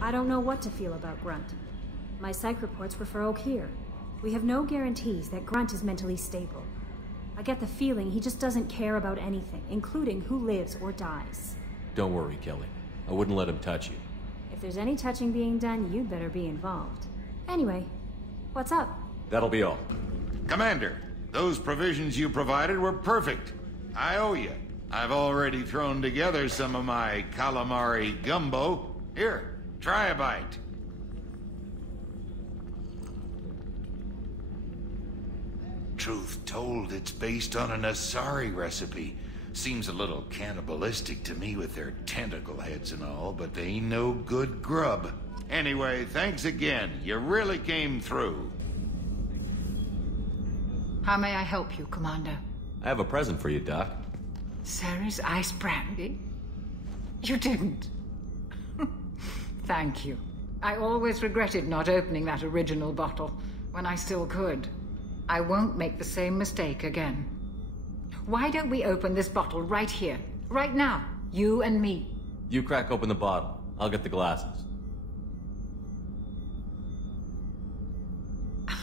I don't know what to feel about Grunt. My psych reports were for Oak here. We have no guarantees that Grunt is mentally stable. I get the feeling he just doesn't care about anything, including who lives or dies. Don't worry, Kelly. I wouldn't let him touch you. If there's any touching being done, you'd better be involved. Anyway, what's up? That'll be all. Commander, those provisions you provided were perfect. I owe you. I've already thrown together some of my calamari gumbo. Here, try a bite. Truth told, it's based on an Asari recipe. Seems a little cannibalistic to me with their tentacle heads and all, but they ain't no good grub. Anyway, thanks again. You really came through. How may I help you, Commander? I have a present for you, Doc. Sarah's ice brandy? You didn't. Thank you. I always regretted not opening that original bottle when I still could. I won't make the same mistake again. Why don't we open this bottle right here, right now, you and me? You crack open the bottle. I'll get the glasses.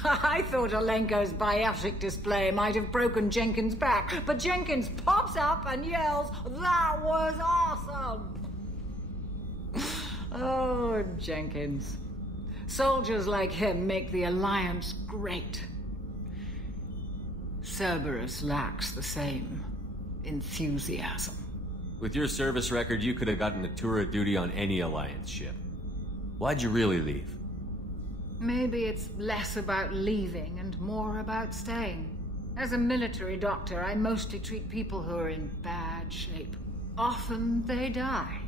I thought Alenko's biotic display might have broken Jenkins' back, but Jenkins pops up and yells, "That was awesome!" Oh, Jenkins. Soldiers like him make the Alliance great. Cerberus lacks the same enthusiasm. With your service record, you could have gotten a tour of duty on any Alliance ship. Why'd you really leave? Maybe it's less about leaving and more about staying. As a military doctor, I mostly treat people who are in bad shape. Often they die.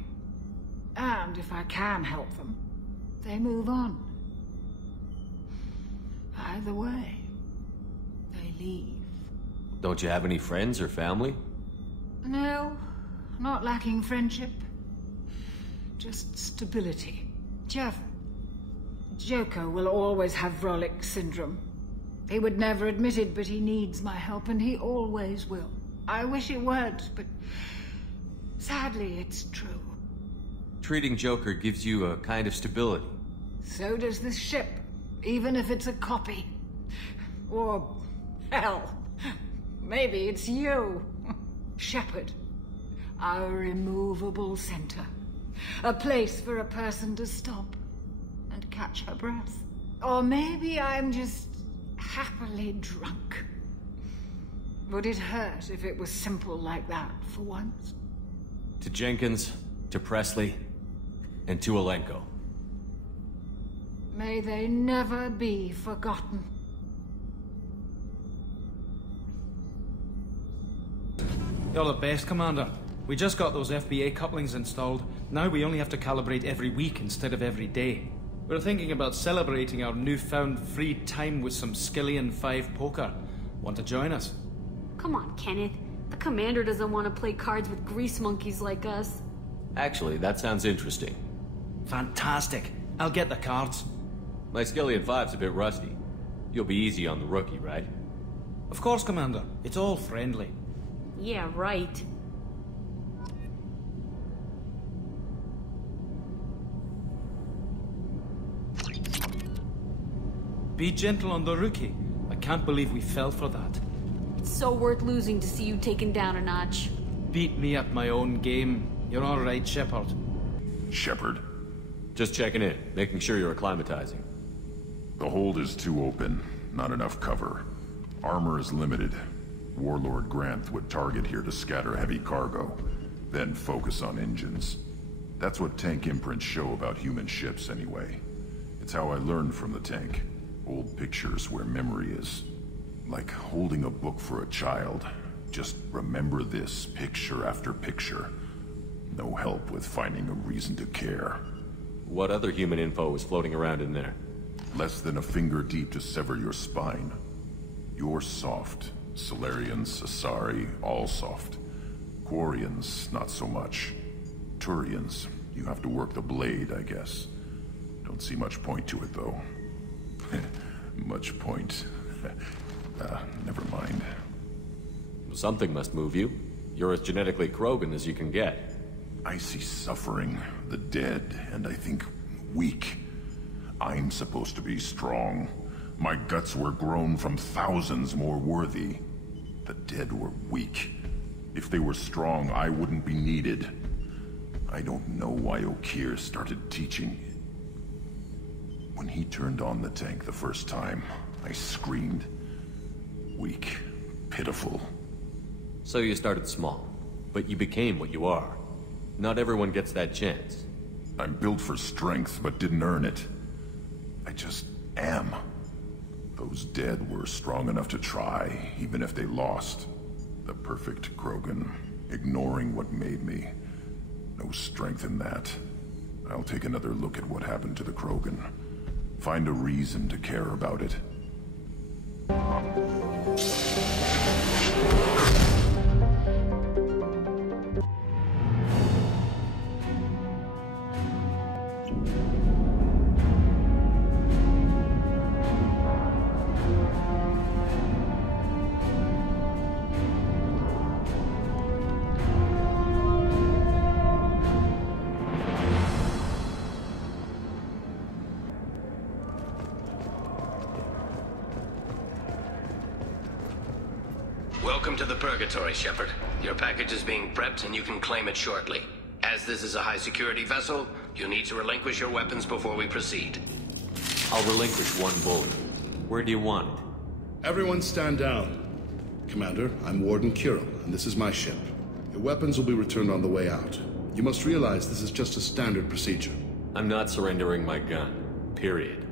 And if I can help them, they move on. Either way, they leave. Don't you have any friends or family? No, not lacking friendship. Just stability. Joko will always have Vrolic syndrome. He would never admit it, but he needs my help, and he always will. I wish it weren't, but sadly it's true. Treating Joker gives you a kind of stability. So does this ship, even if it's a copy. Or, hell, maybe it's you. Shepard. Our immovable center. A place for a person to stop and catch her breath. Or maybe I'm just happily drunk. Would it hurt if it was simple like that for once? To Jenkins, to Presley, and to Alenko. May they never be forgotten. You're the best, Commander. We just got those FBA couplings installed. Now we only have to calibrate every week instead of every day. We're thinking about celebrating our newfound free time with some Skillian 5 poker. Want to join us? Come on, Kenneth. The commander doesn't want to play cards with grease monkeys like us. Actually, that sounds interesting. Fantastic. I'll get the cards. My Skillian 5's a bit rusty. You'll be easy on the rookie, right? Of course, Commander. It's all friendly. Yeah, right. Be gentle on the rookie. I can't believe we fell for that. It's so worth losing to see you taken down a notch. Beat me at my own game. You're all right, Shepard. Shepard? Just checking in, making sure you're acclimatizing. The hold is too open. Not enough cover. Armor is limited. Warlord Granth would target here to scatter heavy cargo, then focus on engines. That's what tank imprints show about human ships anyway. It's how I learned from the tank. Old pictures where memory is. Like holding a book for a child. Just remember this, picture after picture. No help with finding a reason to care. What other human info was floating around in there? Less than a finger deep to sever your spine. You're soft. Solarians, Asari, all soft. Quarians, not so much. Turians, you have to work the blade, I guess. Don't see much point to it, though. Much point. Never mind. Something must move you. You're as genetically Krogan as you can get. I see suffering, the dead, and I think, weak. I'm supposed to be strong. My guts were grown from thousands more worthy. The dead were weak. If they were strong, I wouldn't be needed. I don't know why Okeer started teaching. When he turned on the tank the first time, I screamed. Weak, pitiful. So you started small, but you became what you are. Not everyone gets that chance. I'm built for strength, but didn't earn it. I just am. Those dead were strong enough to try, even if they lost. The perfect Krogan, ignoring what made me. No strength in that. I'll take another look at what happened to the Krogan. Find a reason to care about it. Welcome to the Purgatory, Shepard. Your package is being prepped and you can claim it shortly. As this is a high-security vessel, you'll need to relinquish your weapons before we proceed. I'll relinquish one bullet. Where do you want it? Everyone stand down. Commander, I'm Warden Kirill, and this is my ship. Your weapons will be returned on the way out. You must realize this is just a standard procedure. I'm not surrendering my gun. Period.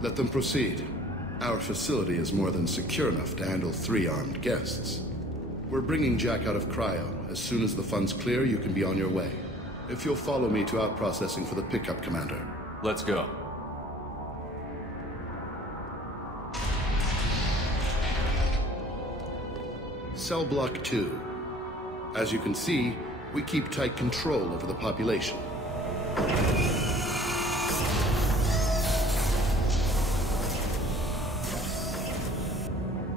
Let them proceed. Our facility is more than secure enough to handle 3 armed guests. We're bringing Jack out of cryo. As soon as the funds clear, you can be on your way. If you'll follow me to out-processing for the pickup, Commander. Let's go. Cell Block 2. As you can see, we keep tight control over the population.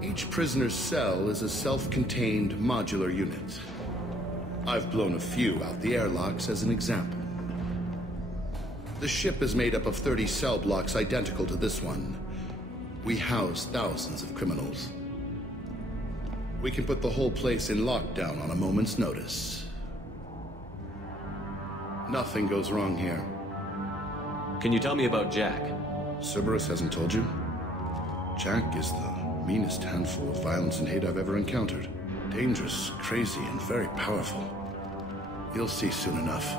Each prisoner's cell is a self-contained modular unit. I've blown a few out the airlocks as an example. The ship is made up of 30 cell blocks identical to this one. We house thousands of criminals. We can put the whole place in lockdown on a moment's notice. Nothing goes wrong here. Can you tell me about Jack? Cerberus hasn't told you? Jack is the meanest handful of violence and hate I've ever encountered. Dangerous, crazy, and very powerful. You'll see soon enough.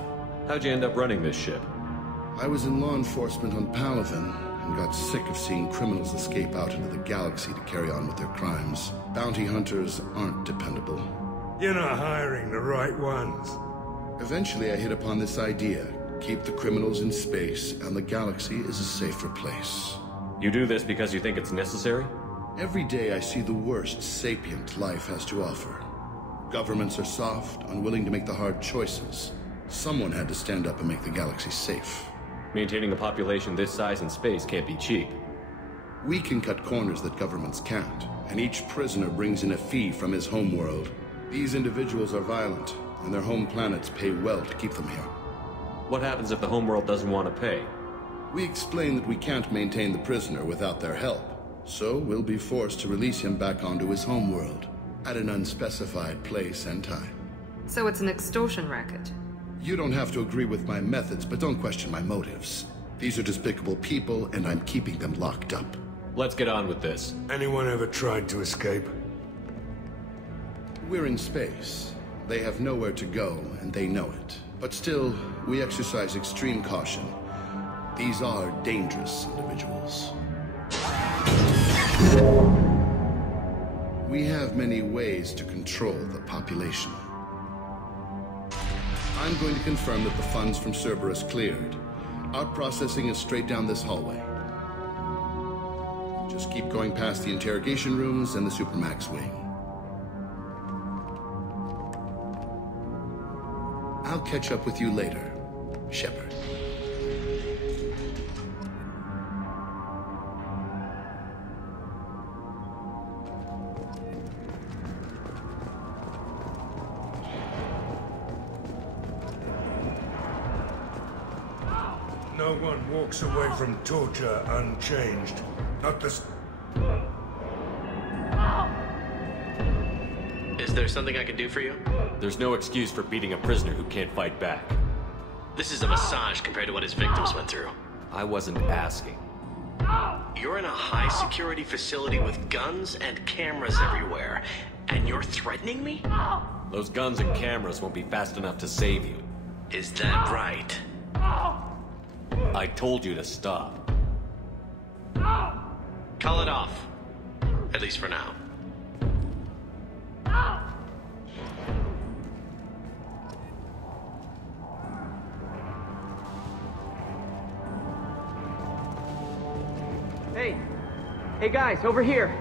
How'd you end up running this ship? I was in law enforcement on Palaven, and got sick of seeing criminals escape out into the galaxy to carry on with their crimes. Bounty hunters aren't dependable. You're not hiring the right ones. Eventually I hit upon this idea. Keep the criminals in space, and the galaxy is a safer place. You do this because you think it's necessary? Every day I see the worst sapient life has to offer. Governments are soft, unwilling to make the hard choices. Someone had to stand up and make the galaxy safe. Maintaining a population this size in space can't be cheap. We can cut corners that governments can't, and each prisoner brings in a fee from his homeworld. These individuals are violent, and their home planets pay well to keep them here. What happens if the homeworld doesn't want to pay? We explain that we can't maintain the prisoner without their help, so we'll be forced to release him back onto his homeworld, at an unspecified place and time. So it's an extortion racket? You don't have to agree with my methods, but don't question my motives. These are despicable people, and I'm keeping them locked up. Let's get on with this. Anyone ever tried to escape? We're in space. They have nowhere to go, and they know it. But still, we exercise extreme caution. These are dangerous individuals. We have many ways to control the population. I'm going to confirm that the funds from Cerberus cleared. Out processing is straight down this hallway. Just keep going past the interrogation rooms and the Supermax wing. I'll catch up with you later, Shepard. No one walks away from torture unchanged. Not the... Is there something I can do for you? There's no excuse for beating a prisoner who can't fight back. This is a massage compared to what his victims went through. I wasn't asking. You're in a high-security facility with guns and cameras everywhere, and you're threatening me? Those guns and cameras won't be fast enough to save you. Is that right? I told you to stop. Call it off. At least for now. Hey guys, over here!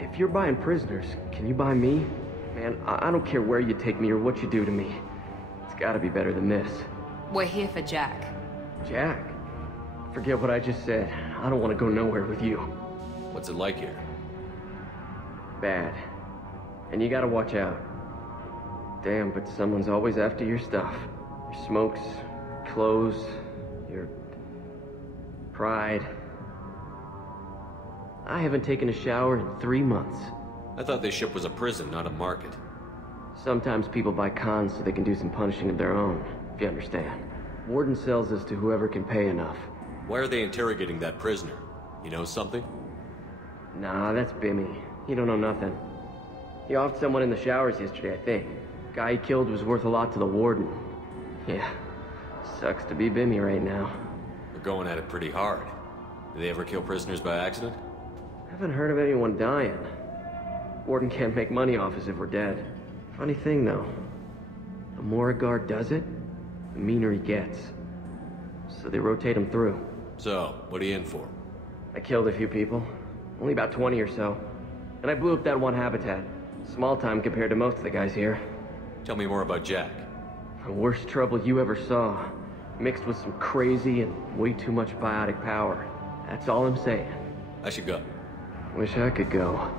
If you're buying prisoners, can you buy me? Man, I don't care where you take me or what you do to me. It's gotta be better than this. We're here for Jack. Jack? Forget what I just said. I don't want to go nowhere with you. What's it like here? Bad. And you gotta watch out. Damn, but someone's always after your stuff. Your smokes, clothes, your... pride. I haven't taken a shower in 3 months. I thought this ship was a prison, not a market. Sometimes people buy cons so they can do some punishing of their own, if you understand. Warden sells this to whoever can pay enough. Why are they interrogating that prisoner? You know something? Nah, that's Bimmy. He don't know nothing. He offed someone in the showers yesterday, I think. Guy he killed was worth a lot to the warden. Yeah, sucks to be Bimmy right now. They're going at it pretty hard. Do they ever kill prisoners by accident? Haven't heard of anyone dying. Warden can't make money off us if we're dead. Funny thing, though. The more a guard does it, the meaner he gets. So they rotate him through. So, what are you in for? I killed a few people. Only about 20 or so. And I blew up that one habitat. Small time compared to most of the guys here. Tell me more about Jack. The worst trouble you ever saw. Mixed with some crazy and way too much biotic power. That's all I'm saying. I should go. Wish I could go.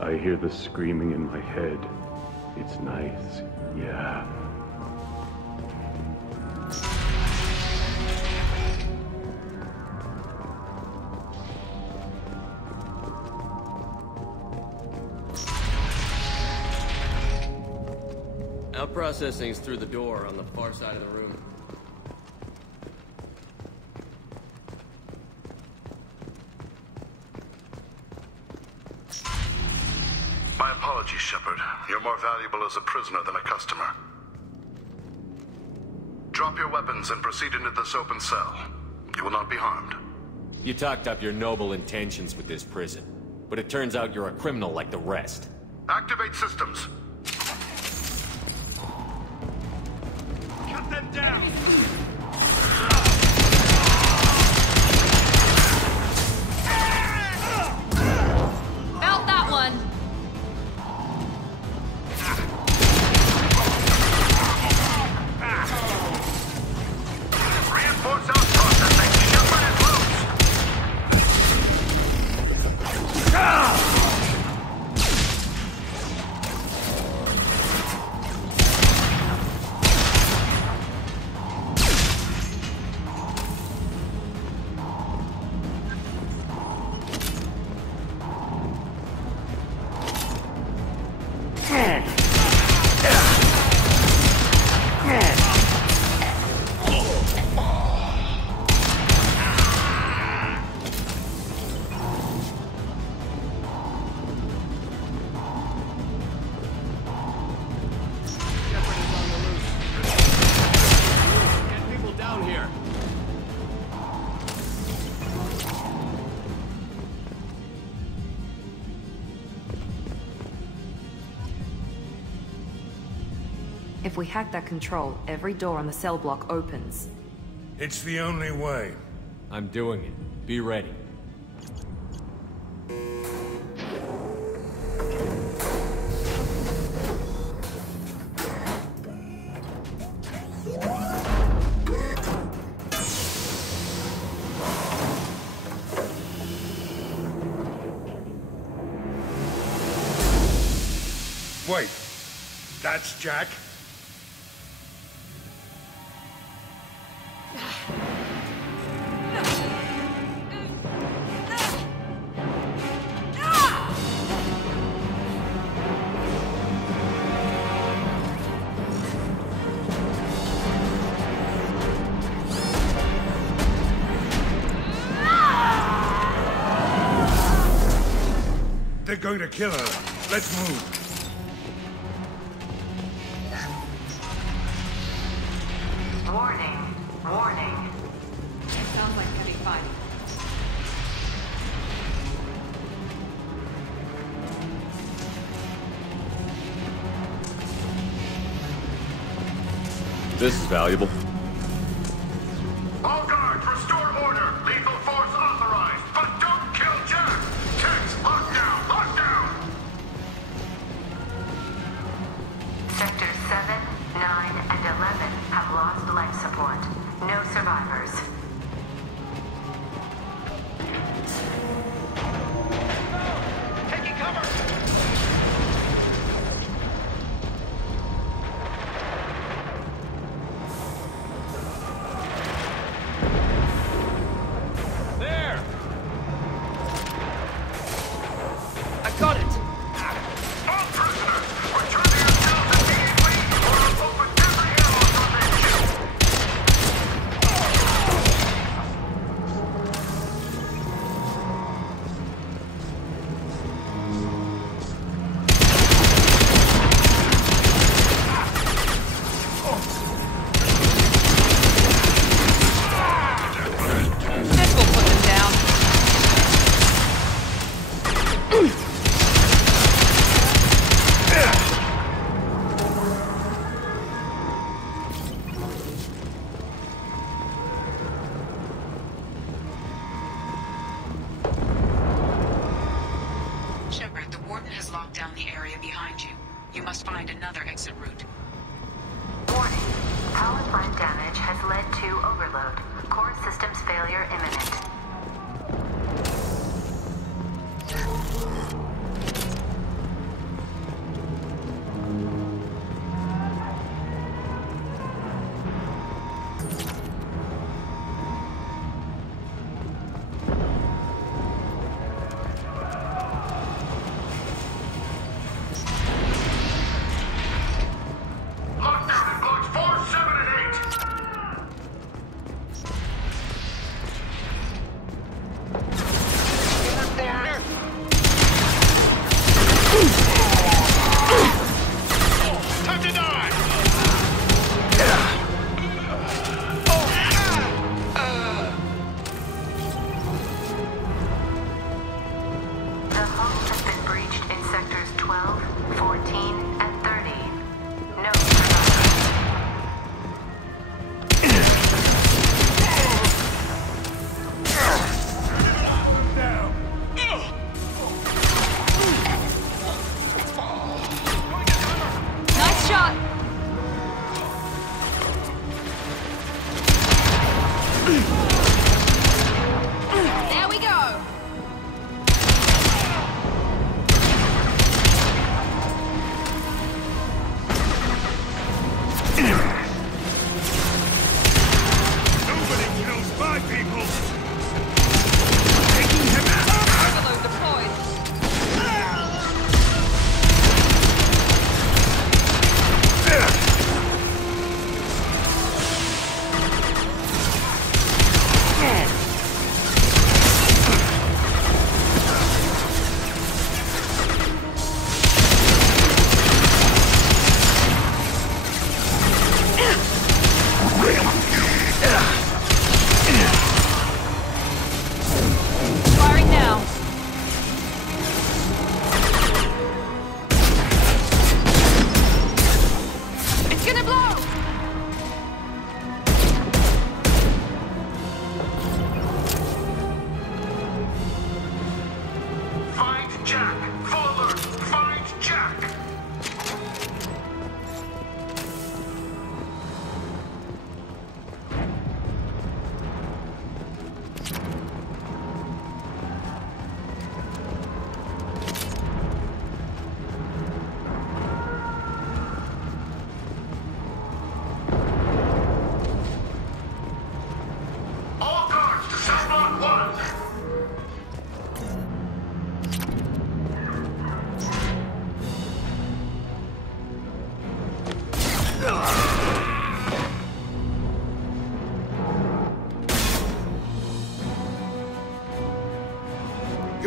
I hear the screaming in my head. It's nice, yeah. Our processing's through the door on the far side of the room. My apologies, Shepard. You're more valuable as a prisoner than a customer. Drop your weapons and proceed into this open cell. You will not be harmed. You talked up your noble intentions with this prison, but it turns out you're a criminal like the rest. Activate systems. Cut them down! Felt that one! Reinforce out processing. Shepard is loose. If we hack that control, every door on the cell block opens. It's the only way. I'm doing it. Be ready. Wait, that's Jack? they're going to kill her. Let's move. Warning. Warning. Sounds like heavy fighting. This is valuable. All guards, restore order. Lethal force authorized, but don't kill Jack. Tex, lock down, lock down. Sectors 7, 9, and 11 have lost life support. No survivors. Taking cover. Shepard, the Warden has locked down the area behind you. You must find another exit route. Warning. Power plant damage has led to overload. Core systems failure imminent. Lockdown in blocks 4, 7, and 8. Get up there.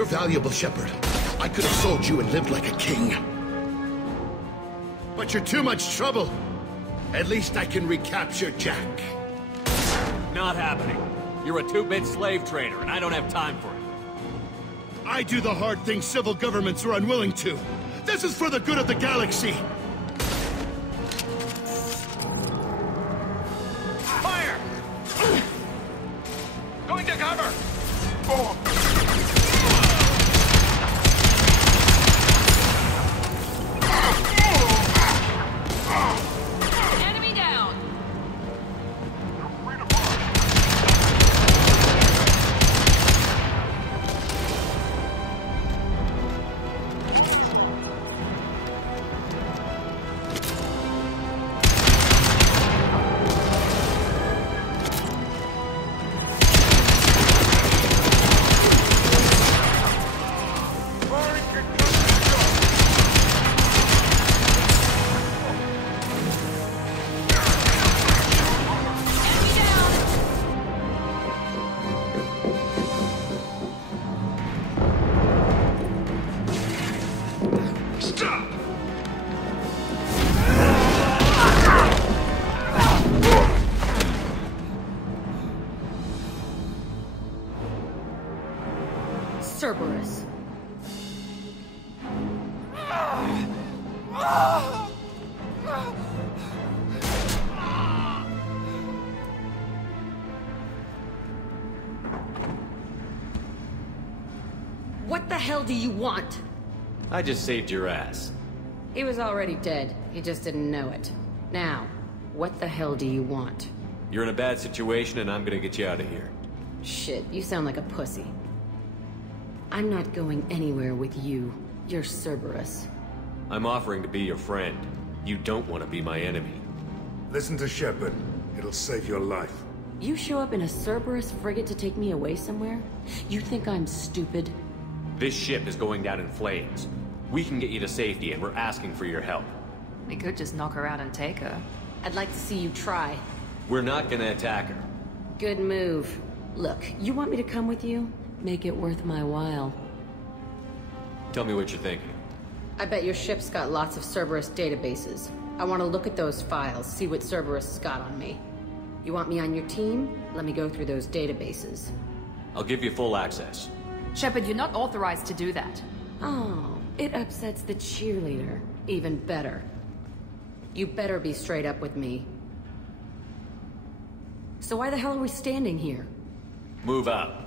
valuable, Shepard. I could have sold you and lived like a king. But you're too much trouble. At least I can recapture Jack. Not happening. You're a 2-bit slave trader, and I don't have time for it. I do the hard things civil governments are unwilling to. This is for the good of the galaxy. Fire! Going to cover! Enemy down! Cerberus. What the hell do you want? I just saved your ass. He was already dead. He just didn't know it. Now, what the hell do you want? You're in a bad situation, and I'm gonna get you out of here. Shit, you sound like a pussy. I'm not going anywhere with you. You're Cerberus. I'm offering to be your friend. You don't want to be my enemy. Listen to Shepard. It'll save your life. You show up in a Cerberus frigate to take me away somewhere? You think I'm stupid? This ship is going down in flames. We can get you to safety, and we're asking for your help. We could just knock her out and take her. I'd like to see you try. We're not gonna attack her. Good move. Look, you want me to come with you? Make it worth my while. Tell me what you're thinking. I bet your ship's got lots of Cerberus databases. I want to look at those files, see what Cerberus has got on me. You want me on your team? Let me go through those databases. I'll give you full access. Shepard, you're not authorized to do that. Oh, it upsets the cheerleader. Even better. You better be straight up with me. So why the hell are we standing here? Move out.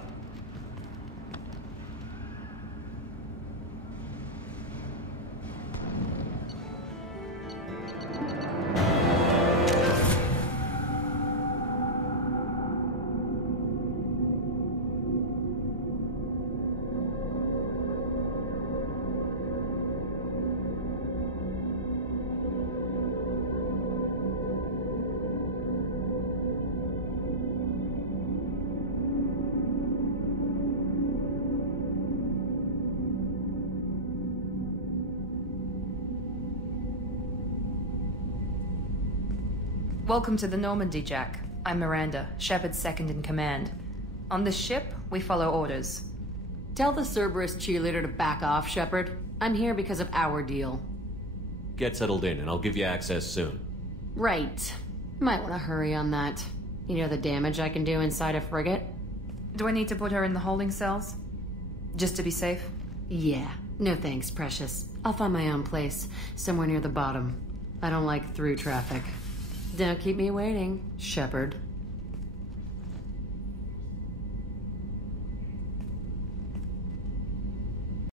Welcome to the Normandy, Jack. I'm Miranda, Shepard's second in command. On this ship, we follow orders. Tell the Cerberus cheerleader to back off, Shepard. I'm here because of our deal. Get settled in, and I'll give you access soon. Right. Might want to hurry on that. You know the damage I can do inside a frigate? Do I need to put her in the holding cells? Just to be safe? Yeah. No thanks, precious. I'll find my own place, somewhere near the bottom. I don't like through traffic. Don't keep me waiting, Shepard.